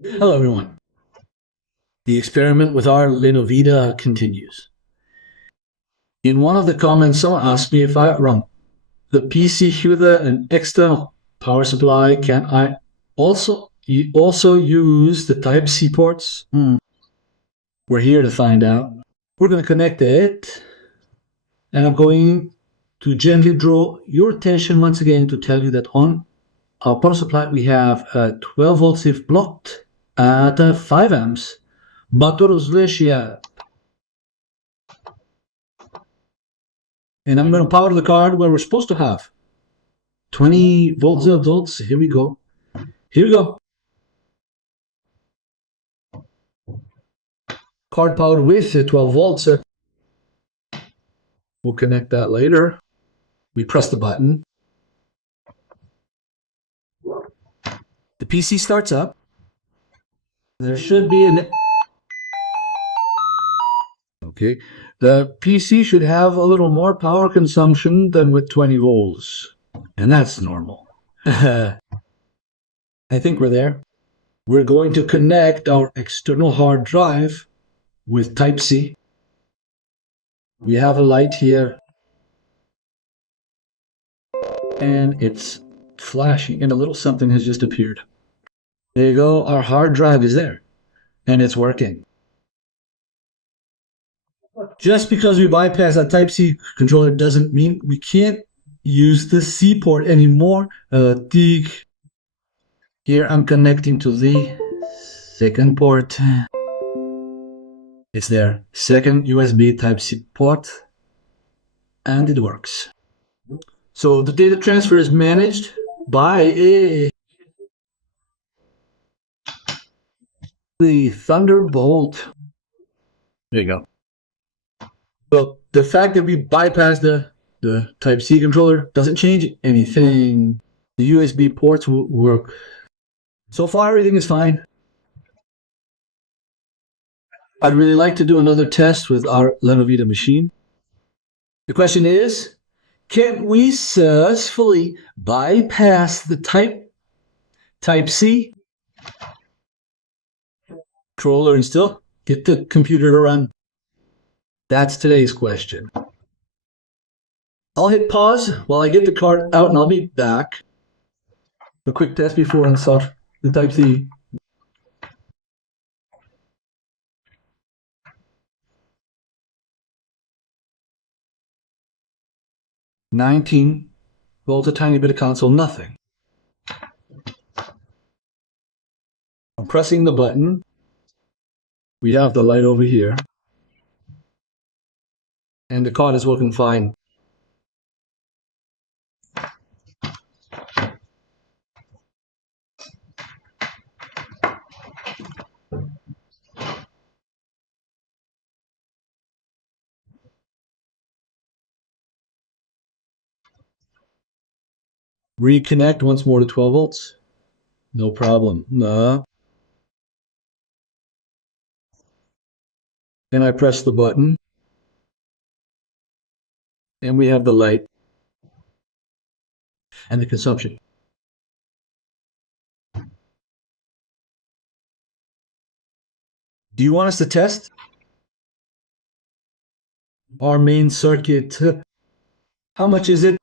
Hello everyone. The experiment with our Linovita continues. In one of the comments, someone asked me if I run the PC with an external power supply, can I also use the Type-C ports? We're here to find out. We're going to connect it, and I'm going to gently draw your attention once again to tell you that on our power supply we have 12 volts if blocked at 5 amps. And I'm going to power the card where we're supposed to have 20 volts. Here we go. Here we go. Card powered with 12 volts. We'll connect that later. We press the button. The PC starts up. There should be an... Okay. The PC should have a little more power consumption than with 20 volts. And that's normal. I think we're there. We're going to connect our external hard drive with Type-C. We have a light here. And it's flashing, and a little something has just appeared. There you go. Our hard drive is there. And it's working. Just because we bypass a Type-C controller doesn't mean we can't use the C port anymore. Here I'm connecting to the second port. It's there. Second USB Type-C port. And it works. So the data transfer is managed by the Thunderbolt. There you go. So the fact that we bypass the Type-C controller doesn't change anything. The USB ports will work. So far, everything is fine. I'd really like to do another test with our Linovita machine. The question is, can we successfully bypass the Type-C controller and still get the computer to run? That's today's question. I'll hit pause while I get the card out and I'll be back. A quick test before I install the Type-C. $19 volts, a tiny bit of console, nothing. I'm pressing the button. We have the light over here. And the card is working fine. Reconnect once more to 12 volts. No problem. And I press the button. And we have the light. And the consumption. Do you want us to test our main circuit? How much is it?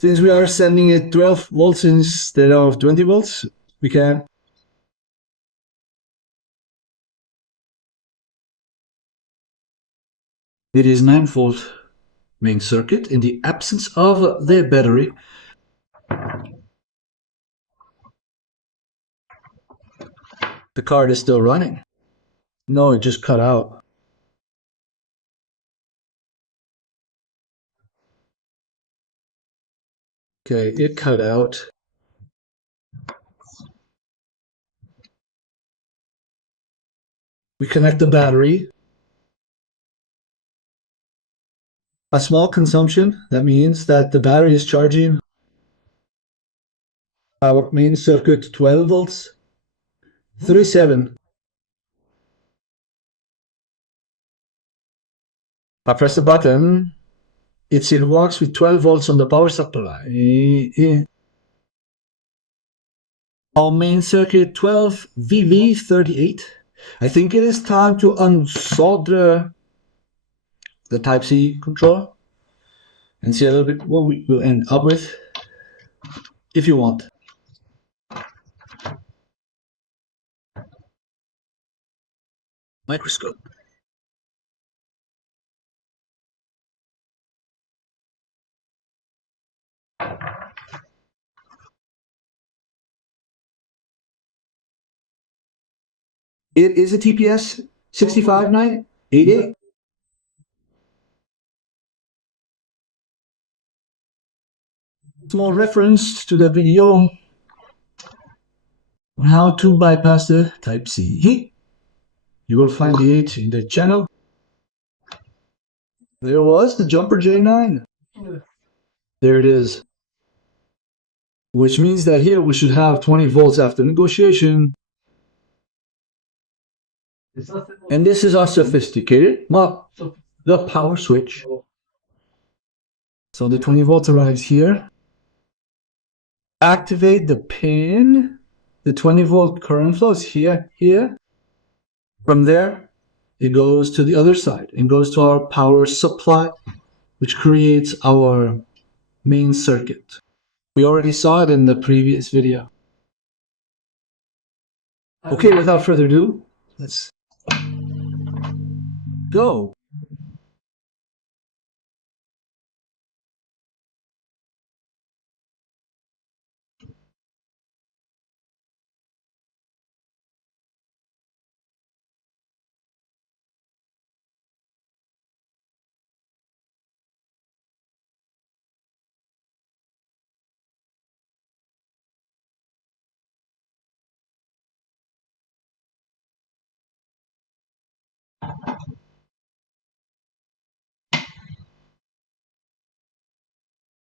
Since we are sending it 12 volts instead of 20 volts, we can. It is 9-volt main circuit in the absence of the battery. The card is still running. No, it just cut out. Okay, it cut out. We connect the battery. A small consumption, that means that the battery is charging our main circuit 12 volts, 37. I press the button. It still works with 12 volts on the power supply. Our main circuit 12VV38. I think it is time to unsolder the Type-C controller and see a little bit what we will end up with, if you want. Microscope. It is a TPS 65988. Small reference to the video on how to bypass the Type-C. You will find it in the channel. There was the Jumper J9. There it is. Which means that here we should have 20 volts after negotiation. And this is our sophisticated the power switch. So the 20 volts arrives here. Activate the pin. The 20 volt current flows here. From there, it goes to the other side and goes to our power supply, which creates our main circuit. We already saw it in the previous video. Okay, without further ado, let's go.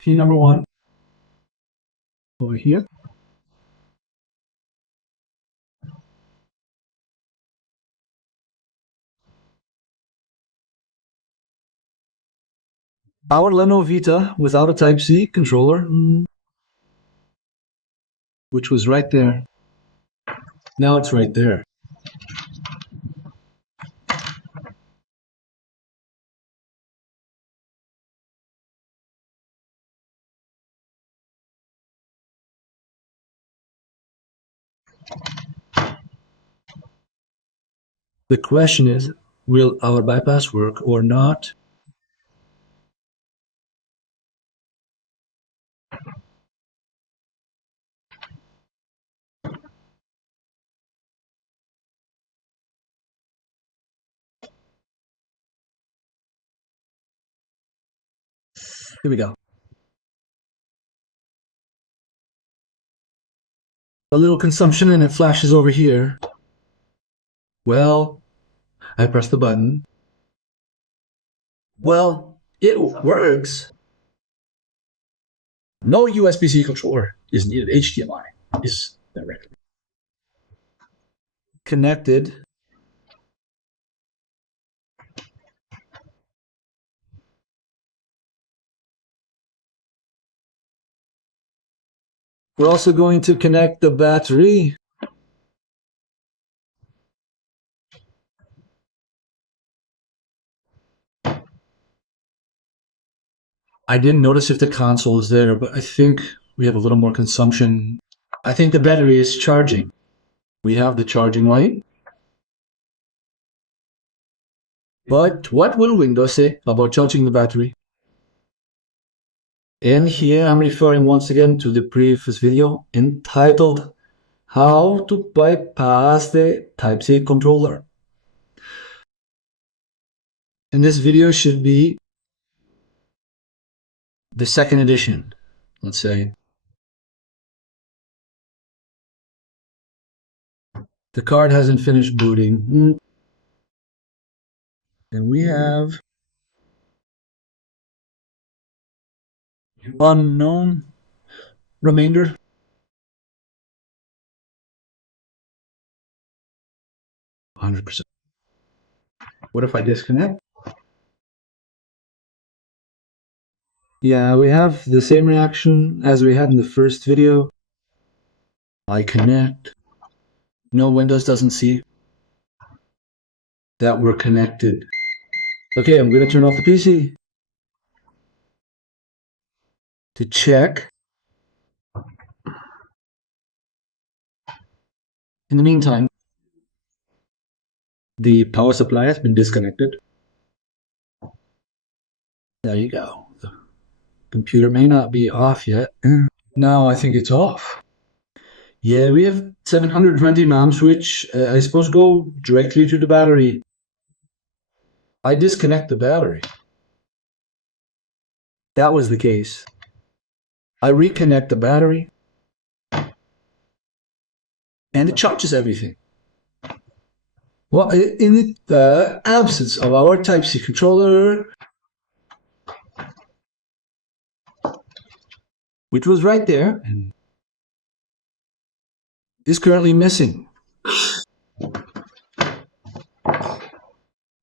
Pin number 1 over here. Our Lenovita without a Type-C controller, which was right there. Now it's right there. The question is, will our bypass work or not? Here we go. A little consumption and it flashes over here. Well, I press the button. Well, it works. No USB-C controller is needed. HDMI is directly connected. We're also going to connect the battery. I didn't notice if the console is there, but I think we have a little more consumption. I think the battery is charging. We have the charging light. But what will Windows say about charging the battery? And here I'm referring once again to the previous video entitled How to Bypass the Type-C Controller. And this video should be the second edition, let's say. The card hasn't finished booting. And we have unknown remainder. %. What if I disconnect? Yeah, we have the same reaction as we had in the first video. I connect. No, Windows doesn't see that we're connected. Okay, I'm going to turn off the PC to check. In the meantime, the power supply has been disconnected. There you go. The computer may not be off yet. Now I think it's off. Yeah, we have 720 amps, which I suppose go directly to the battery. I disconnect the battery. That was the case. I reconnect the battery, and it charges everything. Well, in the absence of our Type-C controller, which was right there, and is currently missing.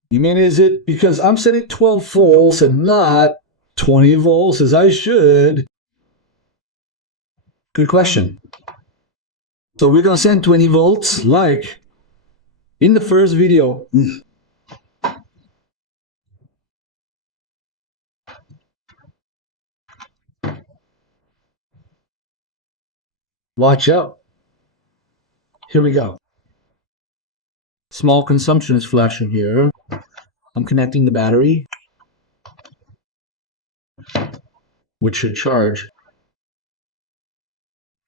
You mean, is it because I'm setting 12 volts and not 20 volts as I should? Good question. So we're going to send 20 volts like in the first video. Watch out. Here we go. Small consumption is flashing here. I'm connecting the battery, which should charge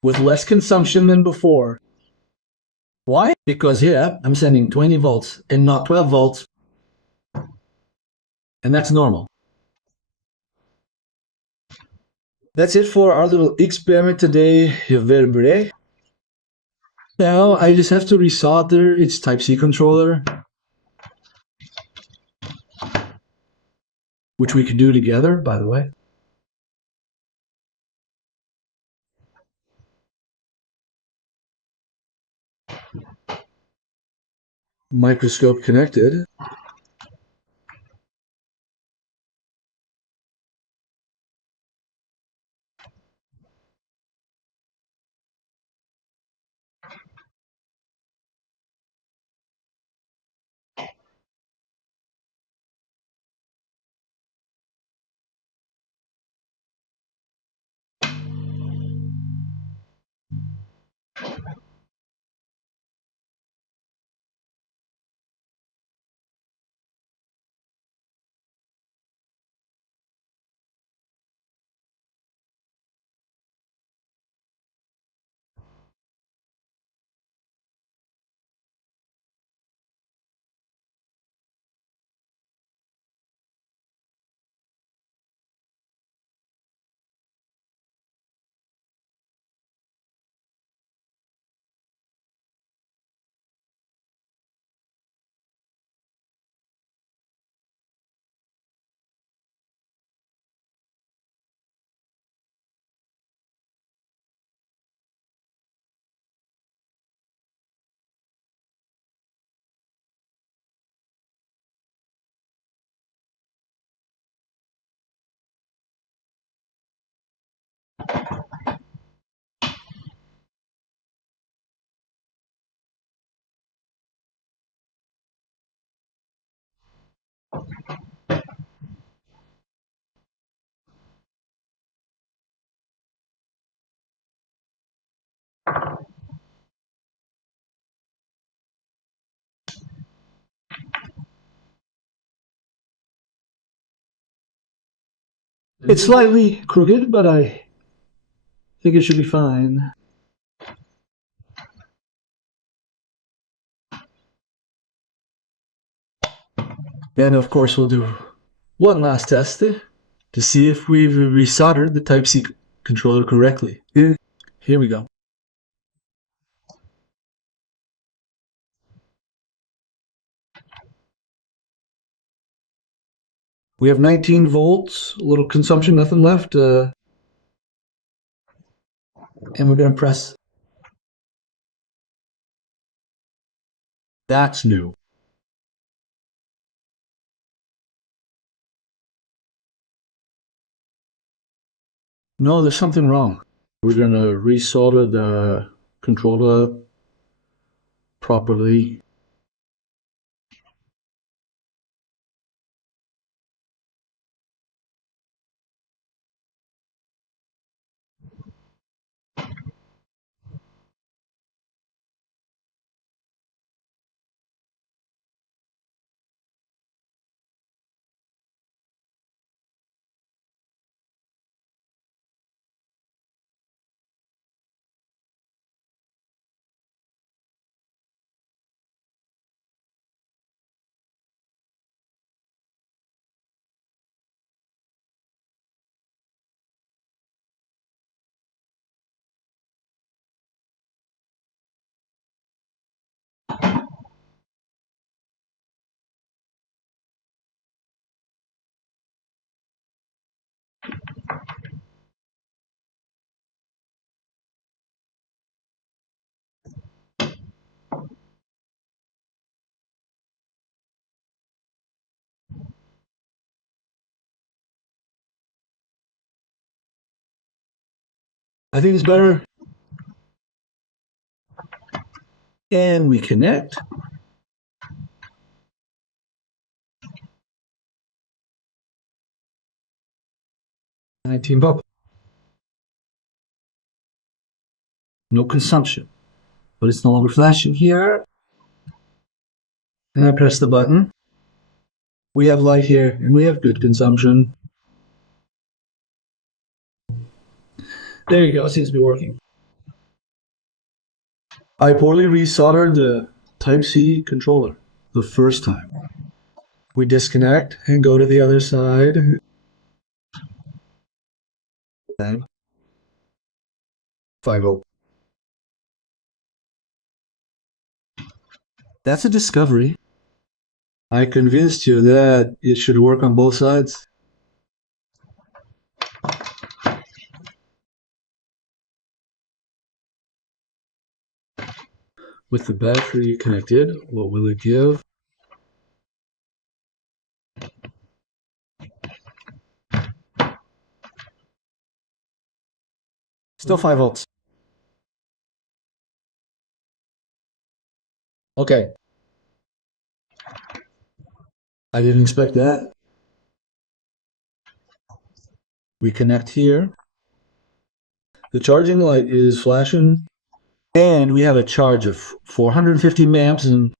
with less consumption than before. Why? Because here I'm sending 20 volts and not 12 volts. And that's normal. That's it for our little experiment today, vertebrae. Now I just have to resolder its Type-C controller, which we can do together, by the way. Microscope connected. It's slightly crooked, but I think it should be fine. And of course we'll do one last test to see if we've resoldered the Type-C controller correctly. Here we go. We have 19 volts, a little consumption, nothing left. And we're going to press. That's new. No, there's something wrong. We're going to resolder the controller properly. I think it's better. And we connect. And I team up. No consumption. But it's no longer flashing here. And I press the button. We have light here, and we have good consumption. There you go, it seems to be working. I poorly resoldered the Type-C controller the first time. We disconnect and go to the other side. Then 5-0. That's a discovery. I convinced you that it should work on both sides. With the battery connected, what will it give? Still 5 volts. Okay. I didn't expect that. We connect here. The charging light is flashing. And we have a charge of 450 milliamps, and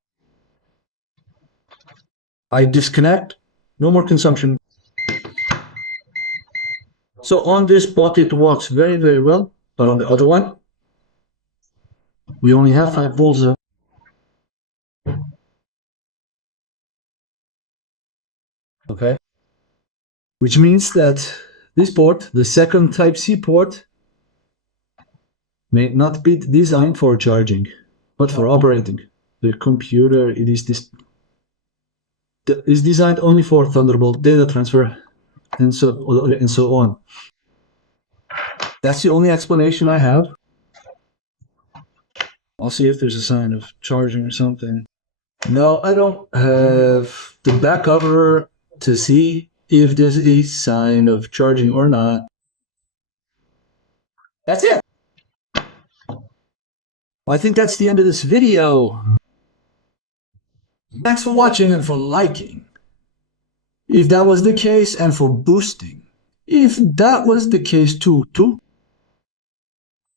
I disconnect. No more consumption. So on this pot it works very, very well, but on the other one, we only have 5 volts. Okay. Which means that this port, the second Type-C port, may not be designed for charging, but for operating. The computer, it is designed only for Thunderbolt data transfer, and so on. That's the only explanation I have. I'll see if there's a sign of charging or something. No, I don't have the back cover to see if there's a sign of charging or not. That's it. I think that's the end of this video. Thanks for watching and for liking. If that was the case, and for boosting. If that was the case too.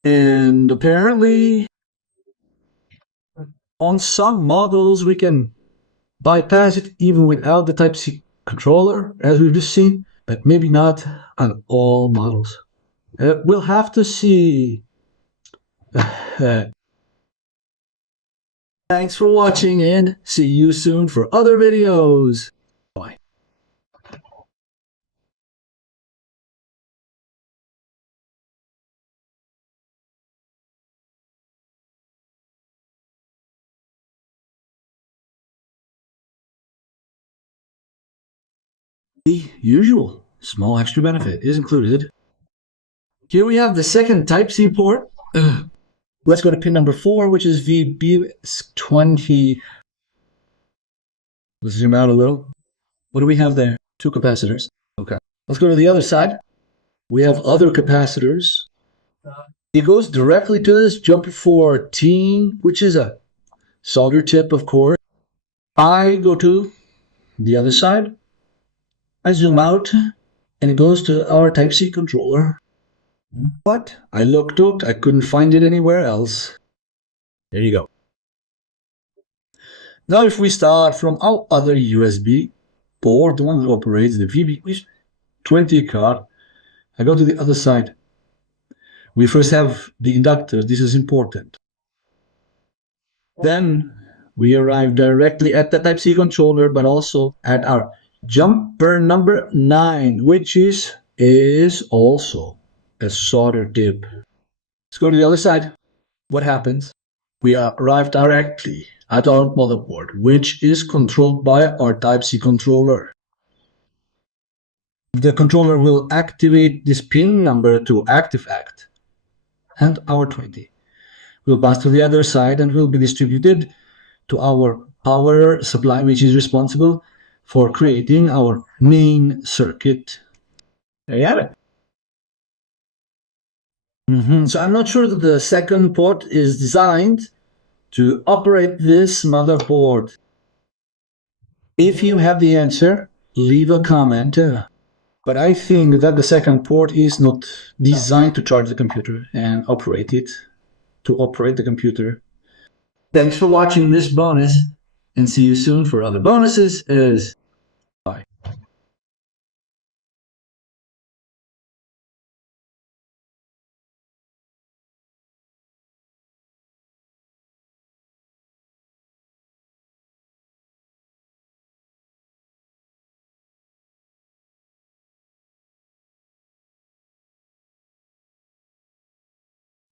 And apparently, on some models we can bypass it even without the Type-C controller, as we've just seen, but maybe not on all models. We'll have to see. Thanks for watching, and see you soon for other videos. Bye. The usual small extra benefit is included. Here we have the second Type-C port. Let's go to pin number 4, which is VB20. Let's zoom out a little. What do we have there? 2 capacitors. Okay. Let's go to the other side. We have other capacitors. It goes directly to this jumper 14, which is a solder tip, of course. I go to the other side. I zoom out, and it goes to our Type-C controller. But I looked, I couldn't find it anywhere else. There you go. Now if we start from our other USB port, the one that operates the VB20 card, I go to the other side. We first have the inductor, this is important. Then we arrive directly at the Type-C controller, but also at our jumper number 9, which is also a solder tip. Let's go to the other side. What happens? We arrive directly at our motherboard, which is controlled by our Type-C controller. The controller will activate this pin number to ActiveAct, and our 20 will pass to the other side and will be distributed to our power supply, which is responsible for creating our main circuit. There you have it. So I'm not sure that the second port is designed to operate this motherboard. If you have the answer, leave a comment. But I think that the second port is not designed to charge the computer and operate it, to operate the computer. Thanks for watching this bonus, and see you soon for other bonuses.